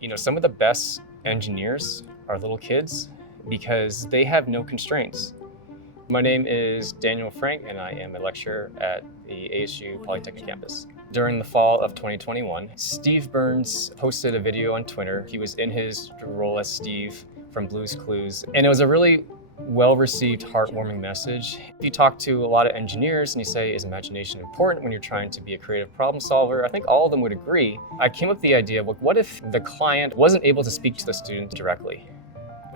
You know, some of the best engineers are little kids because they have no constraints. My name is Daniel Frank, and I am a lecturer at the ASU Polytechnic campus. During the fall of 2021, Steve Burns posted a video on Twitter. He was in his role as Steve from Blue's Clues, and it was a really well-received, heartwarming message. If you talk to a lot of engineers and you say, is imagination important when you're trying to be a creative problem solver? I think all of them would agree. I came up with the idea of, like, what if the client wasn't able to speak to the student directly?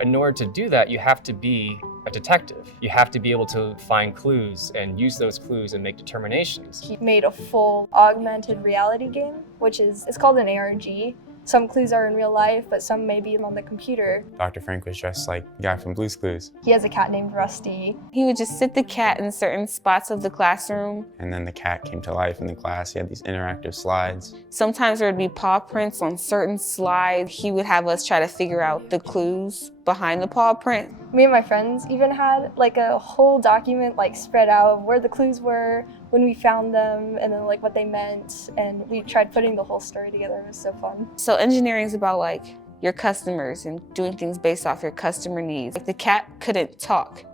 In order to do that, you have to be a detective. You have to be able to find clues and use those clues and make determinations. He made a full augmented reality game, it's called an ARG. Some clues are in real life, but some may be on the computer. Dr. Frank was dressed like the guy from Blue's Clues. He has a cat named Rusty. He would just sit the cat in certain spots of the classroom. And then the cat came to life in the class. He had these interactive slides. Sometimes there would be paw prints on certain slides. He would have us try to figure out the clues behind the paw print. Me and my friends even had like a whole document like spread out of where the clues were, when we found them, and then like what they meant. And we tried putting the whole story together. It was so fun. So engineering is about like your customers and doing things based off your customer needs. Like the cat couldn't talk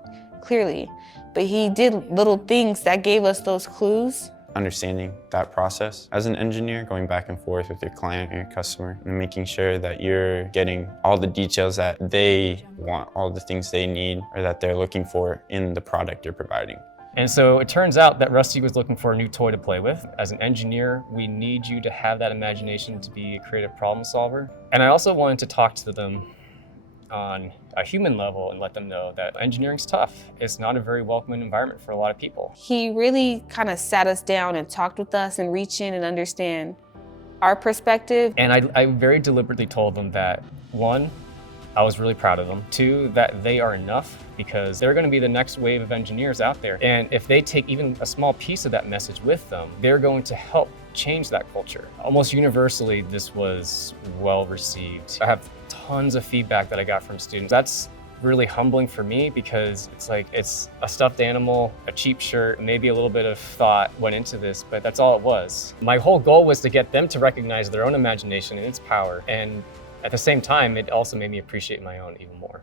clearly, but he did little things that gave us those clues. Understanding that process as an engineer, going back and forth with your client and your customer, and making sure that you're getting all the details that they want, all the things they need or that they're looking for in the product you're providing. And so it turns out that Rusty was looking for a new toy to play with. As an engineer, we need you to have that imagination to be a creative problem solver. And I also wanted to talk to them on a human level and let them know that engineering's tough. It's not a very welcoming environment for a lot of people. He really kind of sat us down and talked with us and reach in and understand our perspective. And I very deliberately told them that, one, I was really proud of them. Two, that they are enough because they're going to be the next wave of engineers out there. And if they take even a small piece of that message with them, they're going to help change that culture. Almost universally, this was well received. I have tons of feedback that I got from students. That's really humbling for me because it's like, it's a stuffed animal, a cheap shirt, maybe a little bit of thought went into this, but that's all it was. My whole goal was to get them to recognize their own imagination and its power. And at the same time, it also made me appreciate my own even more.